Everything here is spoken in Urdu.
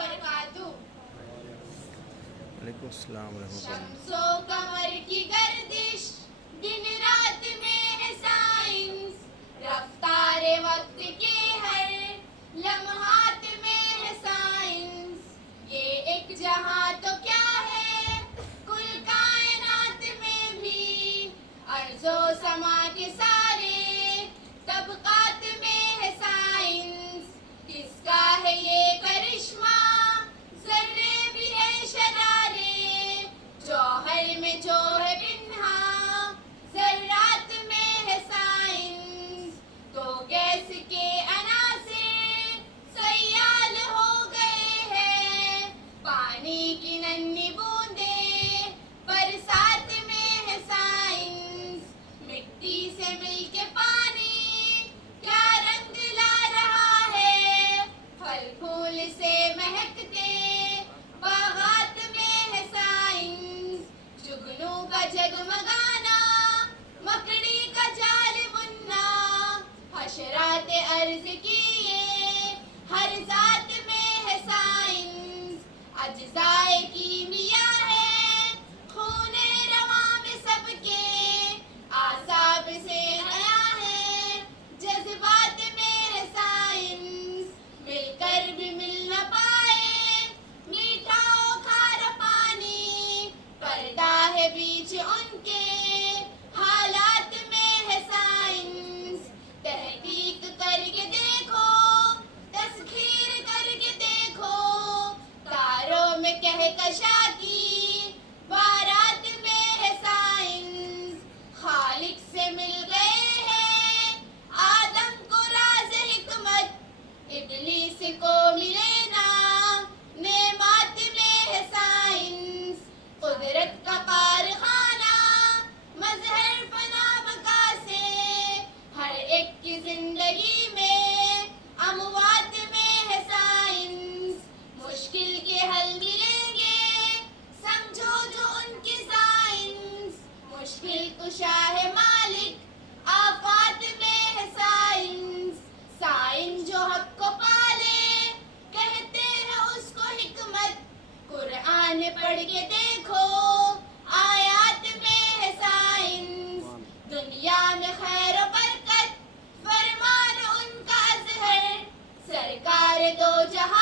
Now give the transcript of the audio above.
وبرکاتہ۔ وعلیکم السلام ورحمۃ اللہ۔ شمس و قمر کی گردش دن رات میں ہے سائنس، رفتار وقت کے ہر لمحات میں ہے سائنس، یہ ایک جہاں تو کیا ہے کل کائنات میں بھی، ارض و سما کے سارے طبقات میں ہے سائنس، کس کا ہے یہ کرشمہ ذرے بھی ہے شرارے، جوہر میں جو ہے پنہاں ذرات میں ہے سائنس، تو گیس کے عناصر سیال ہو گئے ہیں، پانی کی ننھی بوندیں برسات میں ہے سائنس، مٹی سے مل کے پانی کیا رنگ لا رہا ہے، پھل پھول سے مہکتے باغات میں ہے سائنس، جگنوں کا جگمگانا مکڑی کا جال بننا، حشرات ارض کی یہ ہر ذات میں ہے سائنس، اجزائے کیمیا ہے خون رواں میں سب کے، اعصاب سے آیا ہے جذبات میں ہے سائنس، مل کر بھی مل نہ پائے میٹھا و کھارا پانی، پردہ ہے بیچ ان کے حالات میں ہے سائنس، تحقیق کر کے دیکھو تسخیر کر کے دیکھو، تاروں میں کہکشاں کی بارات میں ہے سائنس، خالق سے مل گئے ہیں آدم کو راز حکمت، ابلیس کو ملے نا نعمات میں ہے سائنس، قدرت کا کارخانہ مظہر فنا بقا سے، ہر ایک کی زندگی میں اموات میں ہے سائنس، مشکل کے حل ملیں گے سمجھو جو ان کی سائنس، مشکل کشا ہے مالک آفات میں ہے سائنس، سائنس جو حق کو پالے کہتے ہیں اس کو حکمت، قرآن پڑھ کے دیکھو آیات میں ہے سائنس، دنیا میں خیر و برکت فرمان ان کا اظہر، سرکار دو جہاں